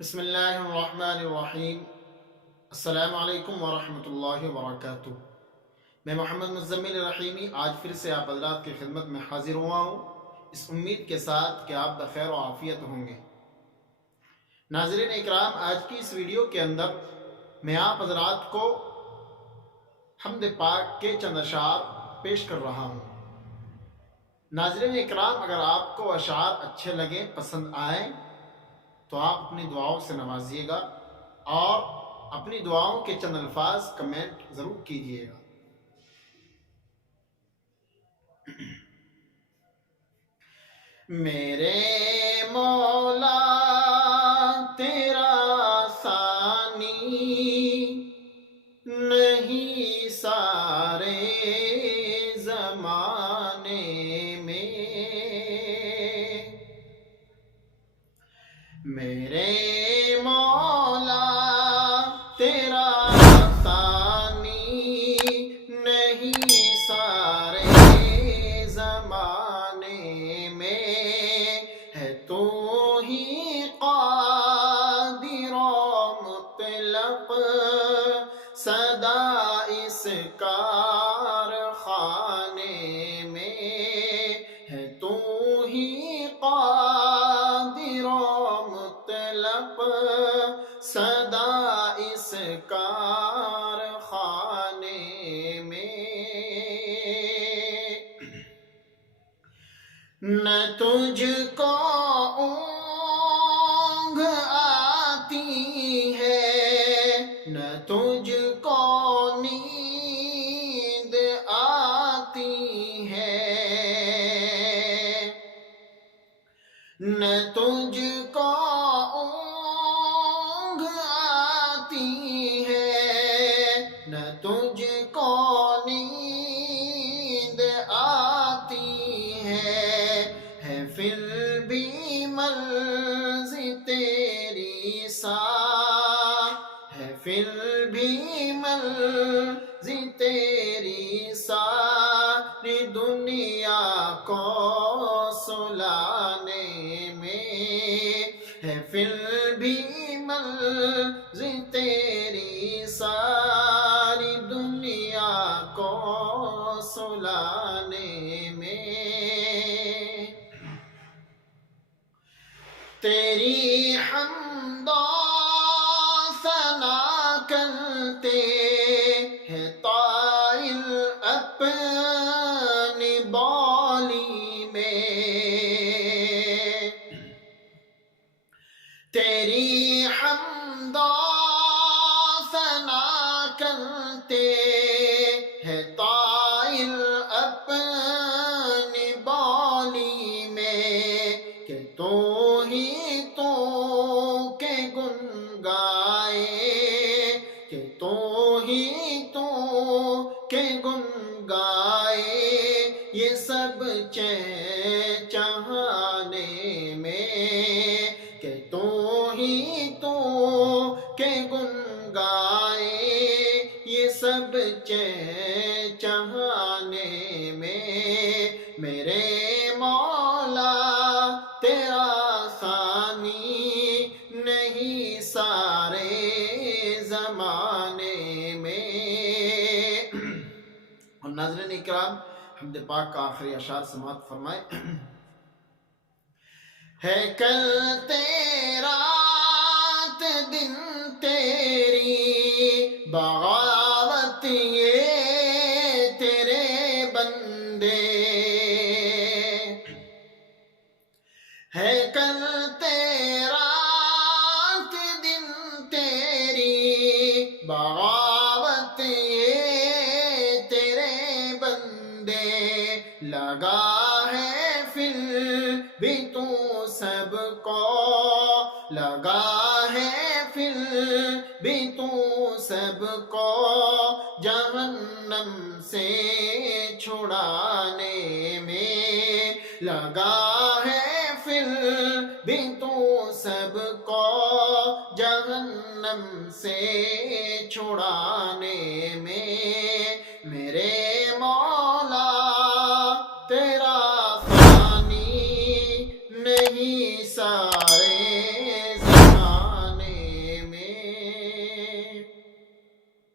بسم اللہ الرحمن الرحیم۔ السلام علیکم ورحمۃ اللہ وبرکاتہ۔ میں محمد مزمل رحیمی آج پھر سے آپ حضرات کی خدمت میں حاضر ہوا ہوں، اس امید کے ساتھ کہ آپ بخیر و عافیت ہوں گے۔ ناظرین اکرام، آج کی اس ویڈیو کے اندر میں آپ حضرات کو حمد پاک کے چند اشعار پیش کر رہا ہوں۔ ناظرین اکرام، اگر آپ کو اشعار اچھے لگیں، پسند آئیں تو آپ اپنی دعاؤں سے نوازیے گا اور اپنی دعاؤں کے چند الفاظ کمنٹ ضرور کیجیے گا۔ میرے مولا تیرا ثانی نہیں سارے زمانے میں، میرے مولا تیرا ثانی نہیں سارے زمانے میں، ہے تو ہی قادر و مطلق سدا اس کارخانے میں، ہے تو ہی قادر و مطلق سدا اس کارخانے میں، نہ تجھ کو اونگ آتی ہے، نہ تجھ کو نیند آتی ہے، نہ تجھ کو اونگ آتی ہے، نہ تجھ کو نیند آتی ہے پھر بھی مرض تیری ہے پھر بھی مرض تیری ساری دنیا کو سلانے میں، ہے پھر بھی مرض تیری ساری دنیا کو سلانے میں، تیری حمد و ثنا کرتے ہیں طائر اپنی بالی میں، تیری حمد و ثنا کرتے ہیں طائر اپنی بالی میں، کہ تو ہی تو کے گن گائے، کہ تو ہی تو کے گن گائے، یہ سب چہچہانے میں، کہ تو ہی تو کے گن گائے، یہ سب چہچہانے میں، میرے مولا تیرا ثانی نہیں سارے زمانے میں۔ اور ناظرین اکرام، حمد پاک کا آخری اشعار سماعت فرمائے۔ ہے کرتے رات دن تیری بغاوت یہ تیرے بندے، ہے کرتے رات دن تیری بغاوت یہ تیرے بندے، لگا ہے پھر بھی تو سب کو، لگا ہے پھر بھی تو سب کو جہنم سے چھڑانے میں، لگا ہے پھر بھی تو سب کو جہنم سے چھڑانے میں، میرے